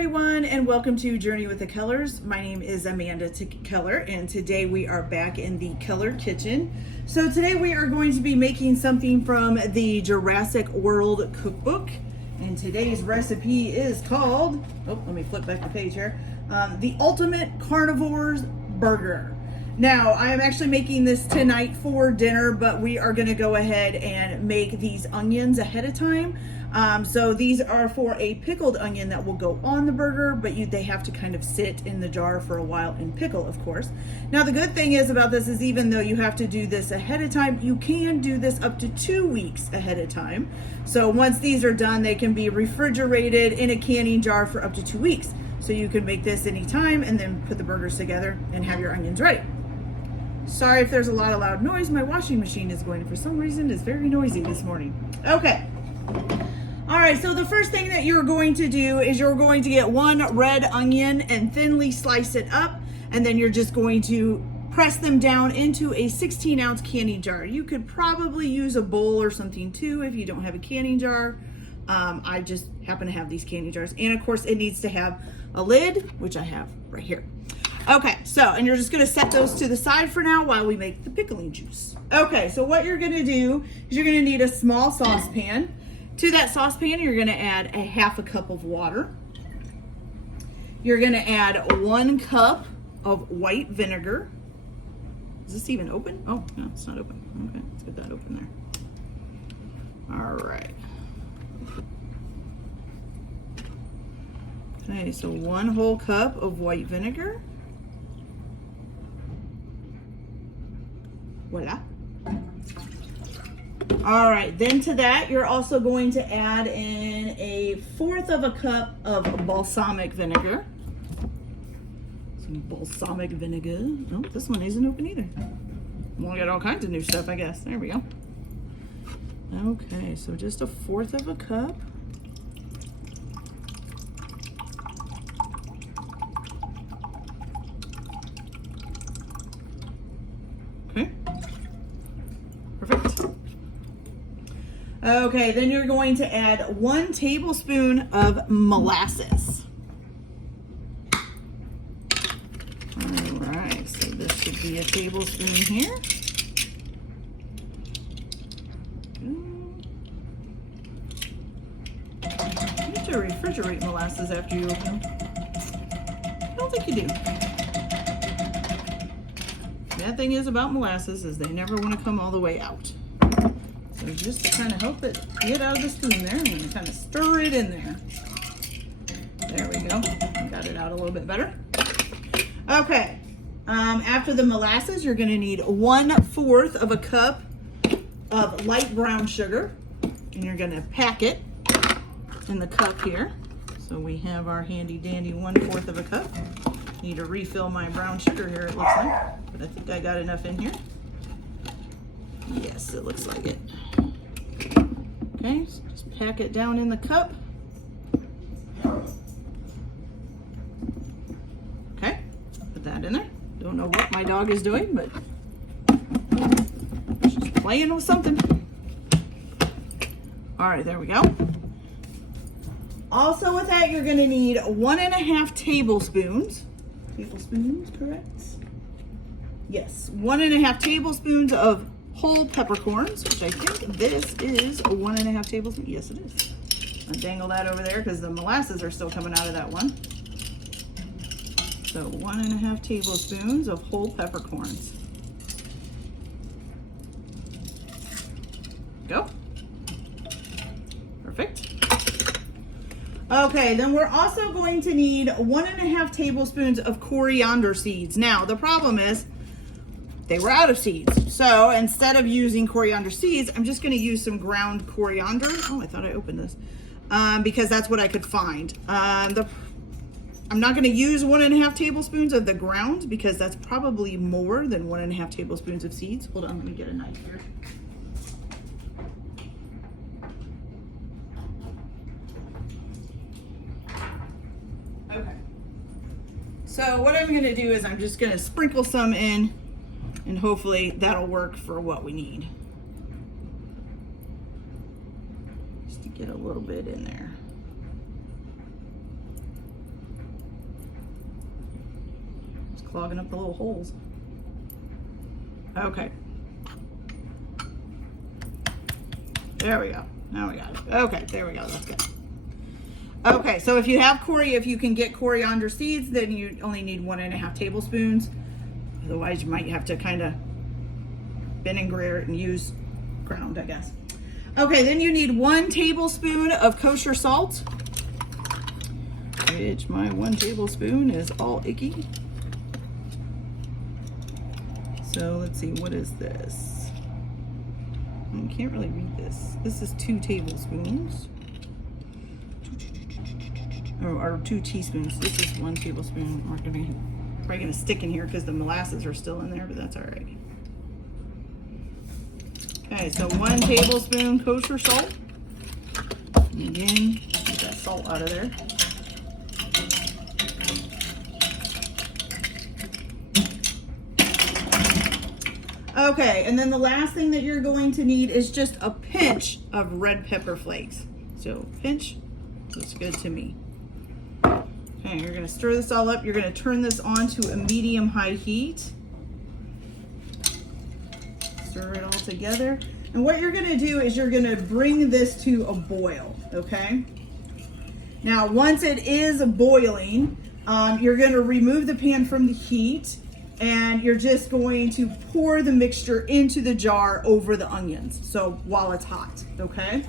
everyone, and welcome to Journey with the Kellers. My name is Amanda Keller, and today we are back in the Keller kitchen. So today we are going to be making something from the Jurassic World Cookbook, and today's recipe is called, let me flip back the page here, the Ultimate Carnivore's Burger. Now, I am actually making this tonight for dinner, but we are going to go ahead and make these onions ahead of time. So these are for a pickled onion that will go on the burger, but they have to kind of sit in the jar for a while and pickle, of course. Now, the good thing is about this is even though you have to do this ahead of time, you can do this up to 2 weeks ahead of time. So once these are done, they can be refrigerated in a canning jar for up to 2 weeks. So you can make this anytime and then put the burgers together and have your onions ready. Sorry if there's a lot of loud noise. My washing machine is going, for some reason, it's very noisy this morning. Okay. All right, so the first thing that you're going to do is you're going to get one red onion and thinly slice it up, and then you're just going to press them down into a 16-ounce canning jar. You could probably use a bowl or something too if you don't have a canning jar. I just happen to have these canning jars. And of course, it needs to have a lid, which I have right here. Okay, and you're just gonna set those to the side for now while we make the pickling juice. Okay, so what you're gonna do is you're gonna need a small saucepan. To that saucepan, you're gonna add a half a cup of water. You're gonna add 1 cup of white vinegar. Is this even open? Oh, no, it's not open. Okay, let's get that open there. All right. Okay, so 1 whole cup of white vinegar. Voila. All right, then to that, you're also going to add in 1/4 of a cup of balsamic vinegar. Some balsamic vinegar. Oh, this one isn't open either. Well, I got all kinds of new stuff, I guess. There we go. Okay, so just 1/4 of a cup. Okay. Perfect. Okay, then you're going to add 1 tablespoon of molasses. All right, so this should be a tablespoon here. You need to refrigerate molasses after you open them. I don't think you do. Bad thing is about molasses is they never want to come all the way out. So just kind of help it get out of the spoon there. I'm going to kind of stir it in there. There we go. Got it out a little bit better. Okay. After the molasses, you're going to need 1/4 of a cup of light brown sugar. And you're going to pack it in the cup here. So we have our handy dandy 1/4 of a cup. Need to refill my brown sugar here, it looks like. But I think I got enough in here. Yes, it looks like it. Okay, so just pack it down in the cup. Okay, put that in there. Don't know what my dog is doing, but she's playing with something. All right, there we go. Also with that, you're gonna need 1.5 tablespoons. Tablespoons, correct? Yes, 1.5 tablespoons of whole peppercorns, which I think this is 1.5 tablespoons. Yes, it is. I'll dangle that over there because the molasses are still coming out of that one. So 1.5 tablespoons of whole peppercorns. Go. Perfect. Okay, then we're also going to need 1.5 tablespoons of coriander seeds. Now, the problem is they were out of seeds. So instead of using coriander seeds, I'm just gonna use some ground coriander. Oh, I thought I opened this. Because that's what I could find. I'm not gonna use 1.5 tablespoons of the ground because that's probably more than 1.5 tablespoons of seeds. Hold on, let me get a knife here. Okay. So what I'm gonna do is I'm just gonna sprinkle some in, and hopefully that'll work for what we need. Just to get a little bit in there. clogging up the little holes. Okay. There we go. Now we got it. Okay, there we go. That's good. Okay, so if you have if you can get coriander seeds, then you only need 1.5 tablespoons. Otherwise, you might have to kind of vinegar and use ground, I guess. Okay, then you need 1 tablespoon of kosher salt, which my 1 tablespoon is all icky. So let's see, what is this? I can't really read this. This is 2 tablespoons. Or 2 teaspoons. This is 1 tablespoon. We're probably gonna stick in here because the molasses are still in there, but that's all right. Okay, so 1 tablespoon kosher salt. And again, get that salt out of there. Okay, and then the last thing that you're going to need is just a pinch of red pepper flakes. So pinch looks good to me. Okay, you're gonna stir this all up. You're gonna turn this on to a medium-high heat. Stir it all together. And what you're gonna do is you're gonna bring this to a boil, okay? Now, once it is boiling, you're gonna remove the pan from the heat, and you're just going to pour the mixture into the jar over the onions. So while it's hot, okay?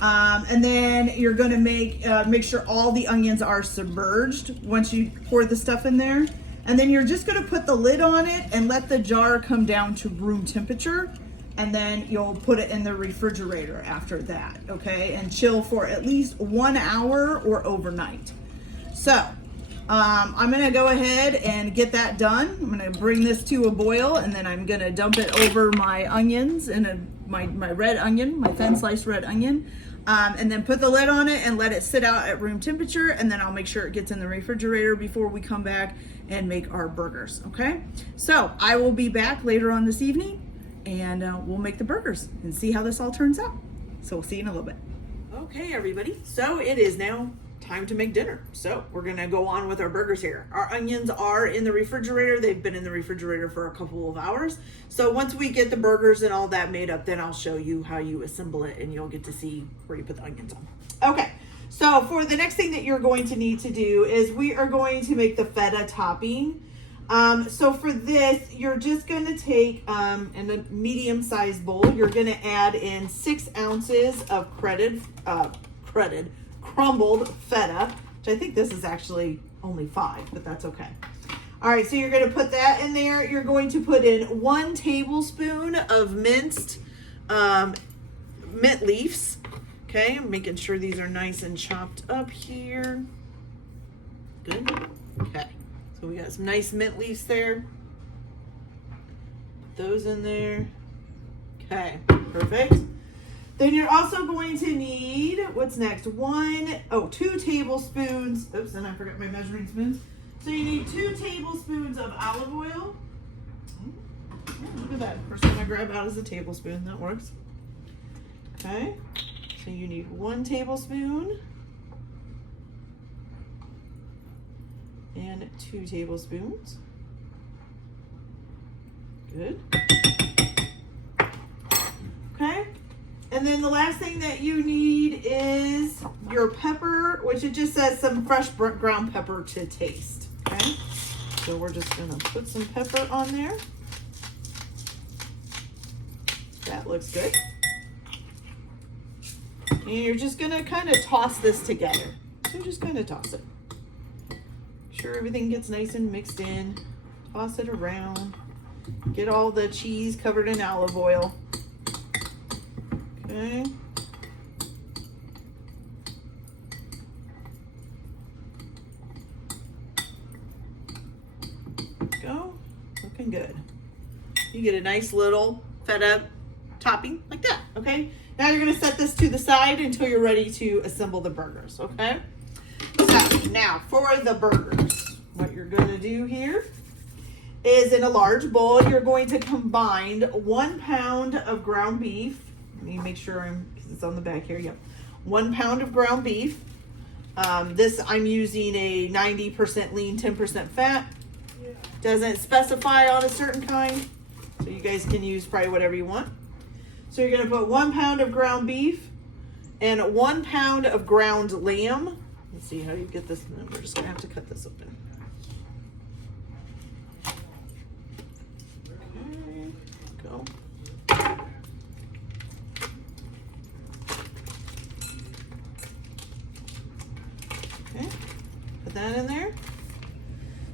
And then you're gonna make sure all the onions are submerged once you pour the stuff in there. And then you're just gonna put the lid on it and let the jar come down to room temperature. And then you'll put it in the refrigerator after that, okay? And chill for at least 1 hour or overnight. So, I'm gonna go ahead and get that done. I'm gonna bring this to a boil, and then I'm gonna dump it over my onions and my red onion, my thin sliced red onion. And then put the lid on it and let it sit out at room temperature, and then I'll make sure it gets in the refrigerator before we come back and make our burgers, okay? So I will be back later on this evening, and we'll make the burgers and see how this all turns out. So we'll see you in a little bit. Okay, everybody, so it is now time to make dinner. So we're gonna go on with our burgers here. Our onions are in the refrigerator. They've been in the refrigerator for a couple of hours. So once we get the burgers and all that made up, then I'll show you how you assemble it, and you'll get to see where you put the onions on. Okay, so for the next thing that you're going to need to do is we are going to make the feta topping. So for this, you're just gonna take, in a medium-sized bowl, you're gonna add in 6 ounces of crumbled feta, which I think this is actually only 5, but that's okay. All right, so you're gonna put that in there. You're going to put in 1 tablespoon of minced mint leaves. Okay, I'm making sure these are nice and chopped up here. Good, okay. So we got some nice mint leaves there. Put those in there. Okay, perfect. Then you're also going to need, what's next? 2 tablespoons. Oops, and I forgot my measuring spoons. So you need 2 tablespoons of olive oil. Oh, look at that. First one I grab out is a tablespoon. That works. Okay. So you need 1 tablespoon. And 2 tablespoons. Good. Okay. And then the last thing that you need is your pepper, which it just says some fresh ground pepper to taste. Okay. So we're just gonna put some pepper on there. That looks good. And you're just gonna kind of toss this together. So just kind of toss it. Sure everything gets nice and mixed in. Toss it around. Get all the cheese covered in olive oil. Okay. Go. Looking good. You get a nice little feta topping like that, okay? Now you're gonna set this to the side until you're ready to assemble the burgers, okay? So now for the burgers, what you're gonna do here is in a large bowl, you're going to combine 1 pound of ground beef. Let me make sure because it's on the back here, yep. 1 pound of ground beef. This I'm using a 90% lean, 10% fat. Doesn't specify on a certain kind, so you guys can use probably whatever you want. So you're gonna put 1 pound of ground beef and 1 pound of ground lamb. Let's see how you get this. We're just gonna have to cut this open. Okay, go. Okay, put that in there.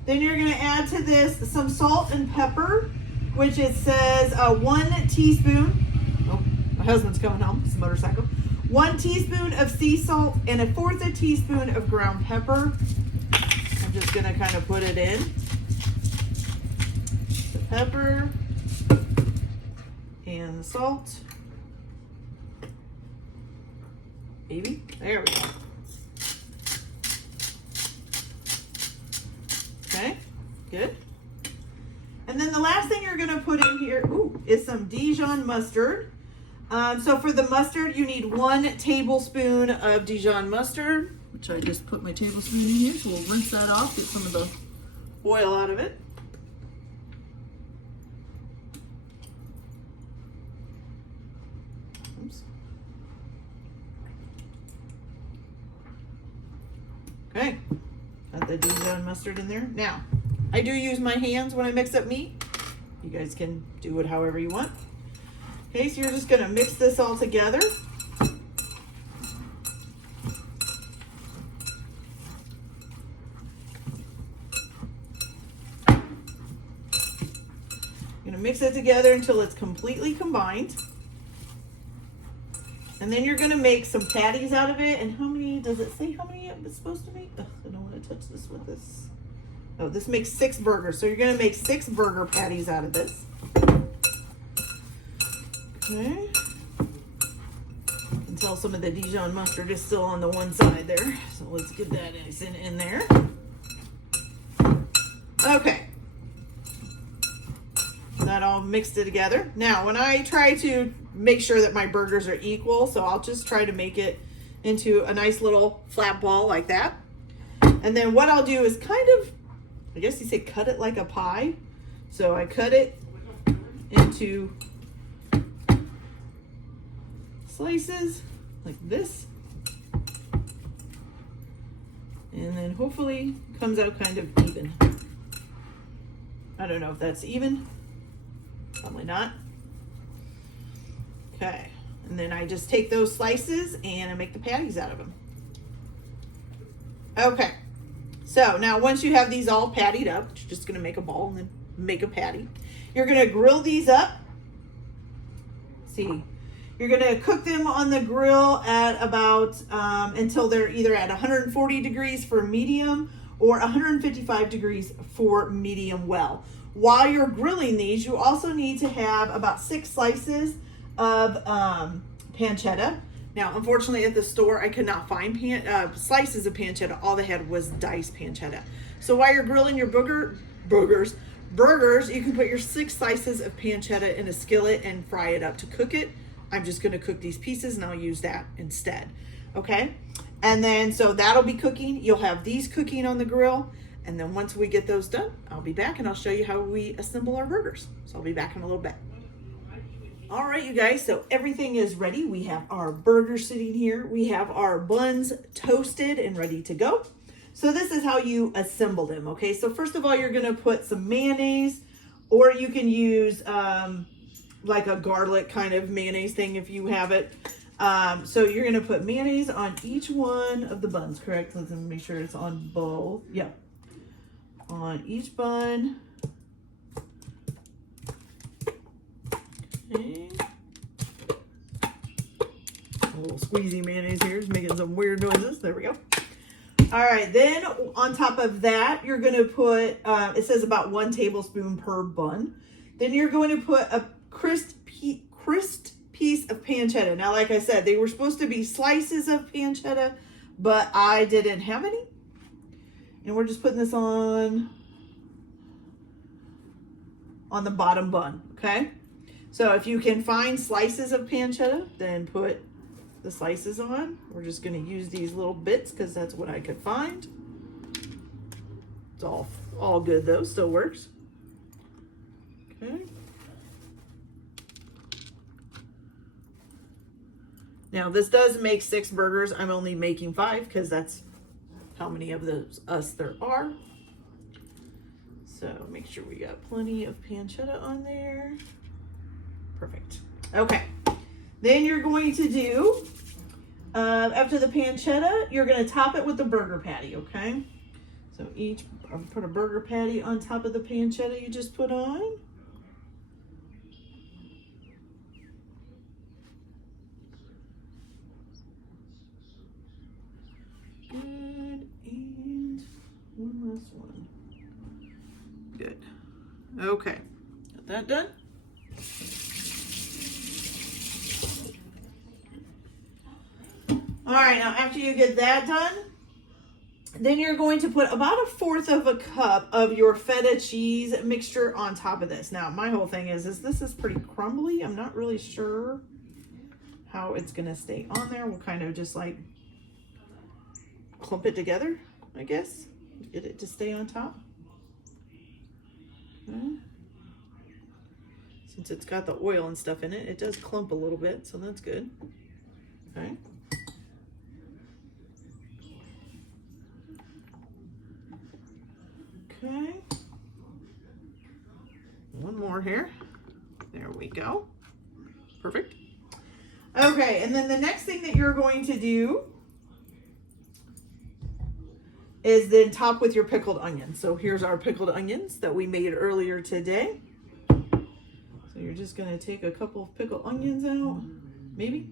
Then you're gonna add to this some salt and pepper, which it says 1 teaspoon. Oh, my husband's coming home, it's a motorcycle. 1 teaspoon of sea salt and 1/4 teaspoon of ground pepper. I'm just gonna kind of put it in. The pepper and the salt. Maybe, there we go. Okay, good. And then the last thing you're gonna put in here is some Dijon mustard. So for the mustard, you need 1 tablespoon of Dijon mustard, which I just put my tablespoon in here. So we'll rinse that off, get some of the oil out of it. Oops. Okay, got the Dijon mustard in there. Now, I do use my hands when I mix up meat. You guys can do it however you want. Okay, so you're just gonna mix this all together. You're gonna mix it together until it's completely combined. And then you're gonna make some patties out of it. And how many, does it say how many it's supposed to make? Ugh, I don't wanna touch this with this. Oh, this makes 6 burgers. So you're gonna make 6 burger patties out of this. Okay. Until some of the Dijon mustard is still on the one side there. So let's get that nice and in there. Okay. That all mixed it together. Now, when I try to make sure that my burgers are equal, so I'll just try to make it into a nice little flat ball like that. And then what I'll do is kind of, I guess you say cut it like a pie. So I cut it into slices like this, and then hopefully comes out kind of even. I don't know if that's even, probably not. Okay, and then I just take those slices and I make the patties out of them. Okay, so now once you have these all pattied up, you're just gonna make a ball and then make a patty. You're gonna grill these up. See, you're gonna cook them on the grill at about, until they're either at 140 degrees for medium or 155 degrees for medium well. While you're grilling these, you also need to have about 6 slices of pancetta. Now, unfortunately at the store, I could not find slices of pancetta. All they had was diced pancetta. So while you're grilling your burgers, you can put your 6 slices of pancetta in a skillet and fry it up to cook it. I'm just gonna cook these pieces and I'll use that instead, okay? And then, so that'll be cooking. You'll have these cooking on the grill. And then once we get those done, I'll be back and I'll show you how we assemble our burgers. So I'll be back in a little bit. All right, you guys, so everything is ready. We have our burgers sitting here. We have our buns toasted and ready to go. So this is how you assemble them, okay? So first of all, you're gonna put some mayonnaise, or you can use like a garlic kind of mayonnaise thing if you have it. So you're gonna put mayonnaise on each one of the buns, correct? Let's make sure it's on both. Yeah, on each bun. Okay. A little squeezy mayonnaise here is making some weird noises. There we go. All right, then on top of that, you're gonna put, it says about 1 tablespoon per bun. Then you're going to put a crisp piece of pancetta. Now, like I said, they were supposed to be slices of pancetta, but I didn't have any. And we're just putting this on the bottom bun, okay? So if you can find slices of pancetta, then put the slices on. We're just gonna use these little bits because that's what I could find. It's all good though, still works. Okay. Now this does make 6 burgers. I'm only making 5 because that's how many of us there are. So make sure we got plenty of pancetta on there. Perfect. Okay. Then you're going to do, after the pancetta, you're going to top it with the burger patty, okay? So put a burger patty on top of the pancetta you just put on. Good. And one last one. Good. Okay. Got that done. All right, now after you get that done, then you're going to put about 1/4 of a cup of your feta cheese mixture on top of this. Now, my whole thing is this is pretty crumbly. I'm not really sure how it's going to stay on there. We'll kind of just like clump it together, I guess. Get it to stay on top. Okay. Since it's got the oil and stuff in it, it does clump a little bit, so that's good. Okay. Okay. One more here. There we go. Perfect. Okay, and then the next thing that you're going to do is then top with your pickled onions. So here's our pickled onions that we made earlier today. So you're just going to take a couple of pickled onions out, maybe.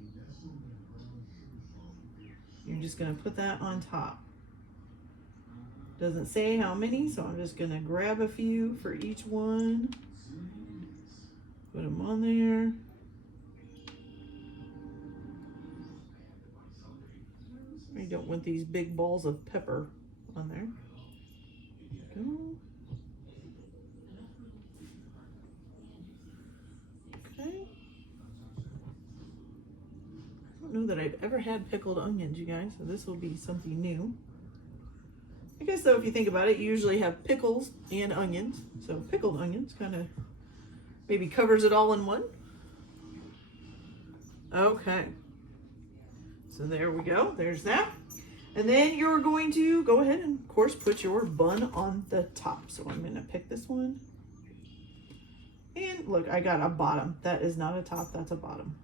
You're just going to put that on top. Doesn't say how many, so I'm just going to grab a few for each one. Put them on there. You don't want these big balls of pepper on there. Go. Okay. I don't know that I've ever had pickled onions, you guys, so this will be something new. I guess though, if you think about it, you usually have pickles and onions. So pickled onions kind of maybe covers it all in one. Okay. So there we go. There's that. And then you're going to go ahead and, of course, put your bun on the top. So I'm going to pick this one. And look, I got a bottom. That is not a top. That's a bottom.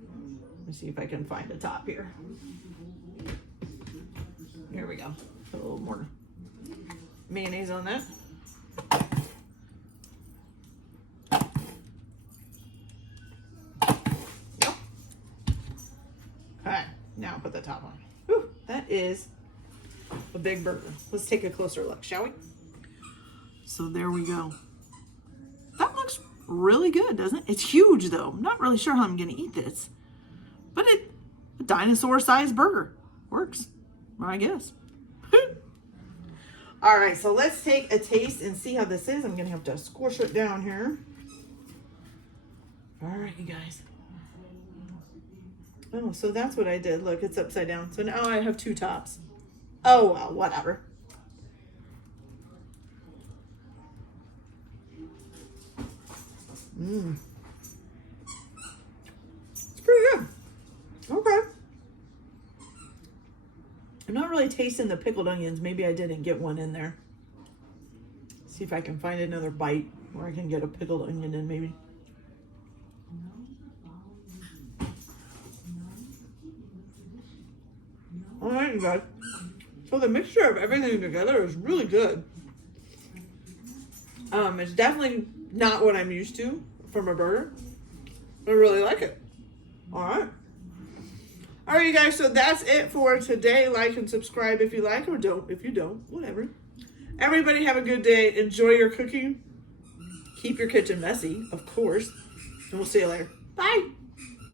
Let me see if I can find a top here. Here we go. Put a little more mayonnaise on that. Yep. Okay, now put the top on. Whew, that is a big burger. Let's take a closer look, shall we? So there we go. That looks really good, doesn't it? It's huge though. I'm not really sure how I'm gonna eat this, but a dinosaur-sized burger works, I guess. All right, so let's take a taste and see how this is. I'm gonna have to squish it down here. All right, you guys. Oh, so that's what I did. Look, it's upside down. So now I have 2 tops. Oh, well, whatever. It's pretty good. Okay. I'm not really tasting the pickled onions. Maybe I didn't get one in there. See if I can find another bite where I can get a pickled onion in maybe. All right, you guys. So the mixture of everything together is really good. It's definitely not what I'm used to from a burger. I really like it. All right. All right, you guys, so that's it for today. Like and subscribe if you like, or don't if you don't, whatever. Everybody have a good day. Enjoy your cooking. Keep your kitchen messy, of course. And we'll see you later. Bye.